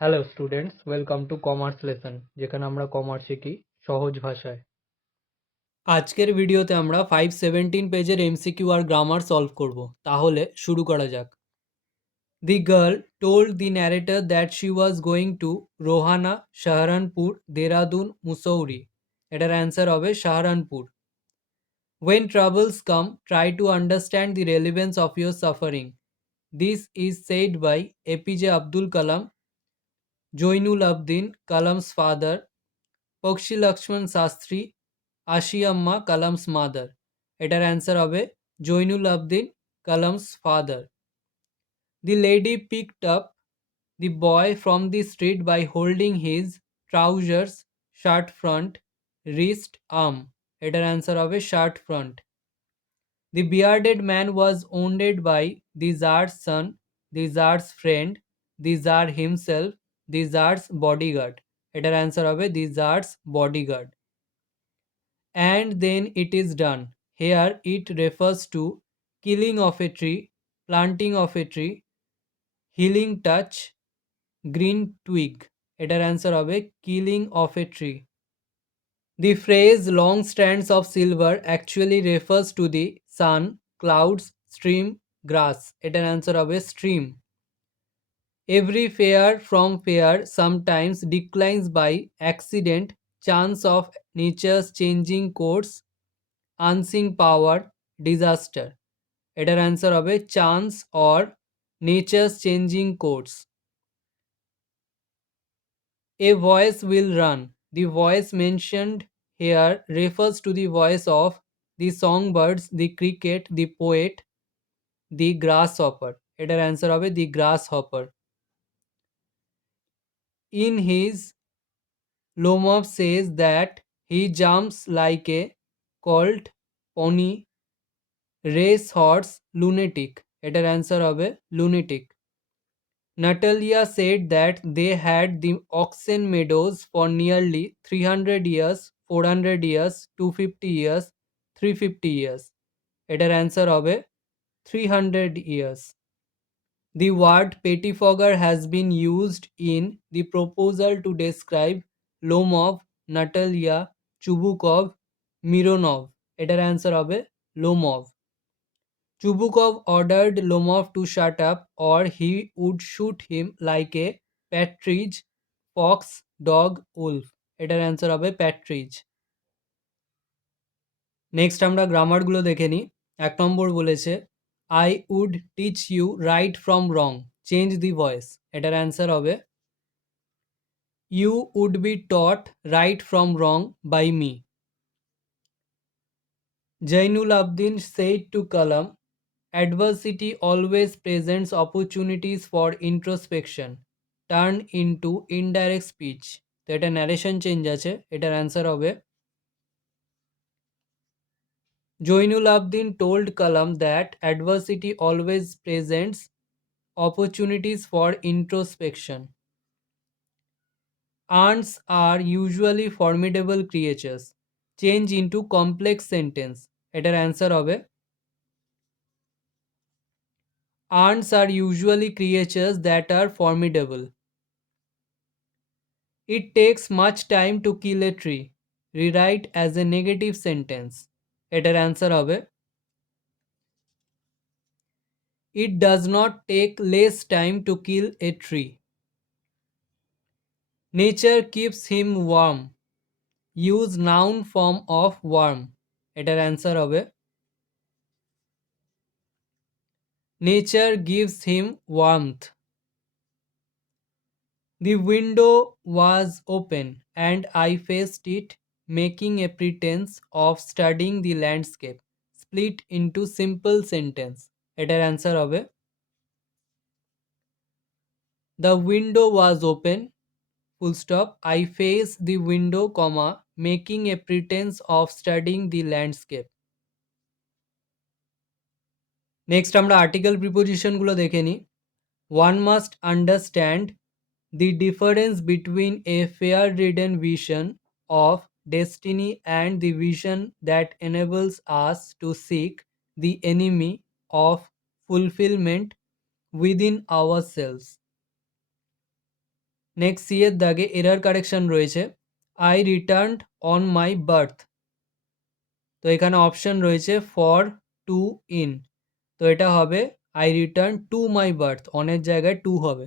Hello students welcome to commerce lesson যেখানে আমরা commerce শিখি সহজ ভাষায়। আজকের ভিডিওতে আমরা ফাইভ সেভেন্টিন পেজের এমসিকিউ আর গ্রামার সলভ করব। তাহলে শুরু করা যাক। The girl told the narrator that she was going to Rohana Saharanpur Dehradun Mussoorie এটার অ্যান্সার হবে Saharanpur when troubles come try to understand the relevance of your suffering this is said by APJ Abdul Kalam Zainul Abdin Kalam's father Pakshi Lakshman Shastri Ashiamma Kalam's mother এটার answer হবে জৈনুল আবদিন Kalam's father the lady picked up the boy from the street by holding his trousers shirt front wrist arm এটার answer হবে shirt front the bearded man was wounded by the jars Son the jars friend the jar himself the Tsar's bodyguard এটার answer হবে the Tsar's bodyguard and then it is done here it refers to killing of a tree planting of a tree healing touch green twig এটার answer হবে killing of a tree The phrase long strands of silver actually refers to the sun, clouds, stream, grass. এটার answer হবে stream. Every fair from fair sometimes declines by accident, chance of nature's changing course, unseen power, disaster. এটার answer হবে chance or nature's changing course A voice will run. The voice mentioned here refers to the voice of the songbirds, the cricket, the poet, the grasshopper. এটার answer হবে the grasshopper. In his Lomov says that he jumps like a colt, pony, race horse, lunatic. এটার answer হবে lunatic. Natalia said that they had the oxen meadows for nearly 300 years, 400 years, 250 years, 350 years. এটার answer হবে 300 years. The word pettifogger has been used in the proposal to describe Lomov, Natalia, Chubukov, Mironov. এটার answer হবে Lomov. Chubukov ordered Lomov to shut up or he would shoot him like a partridge, fox, dog, wolf. এটার answer হবে partridge next আমরা গ্রামারগুলো দেখে নিই এক নম্বর বলেছে I would teach you right from wrong change the voice এটার answer হবে you would be taught right from wrong by me Zainul Abedin said to Kalam adversity always presents opportunities for introspection turn into indirect speech তো এটা narration change আছে, এটার answer হবে জৈনুল আবদিন told Kalam that adversity always presents opportunities for introspection. Ants are usually formidable creatures. Change into complex sentence. এটার answer হবে Ants are usually creatures that are formidable. It takes much time to kill a tree. Rewrite as a negative sentence. এটার answer হবে It does not take less time to kill a tree. Nature keeps him warm. Use noun form of warm. এটার answer হবে Nature gives him warmth. The window was open and I faced it, making a pretense of studying the landscape. Split into simple sentence. এটার answer হবে The window was open, full stop. I faced the window, comma, making a pretense of studying the landscape. Next আমরা article প্রিপোজিশনগুলো দেখে নিই one must understand the difference between a fair ridden vision of and the vision that enables us to seek the enemy of fulfilment within ourselves next C এর দাগে error correction রয়েছে। I returned on my berth তো এখানে option রয়েছে for two in তো এটা হবে I return to my berth অনের জায়গায় টু হবে।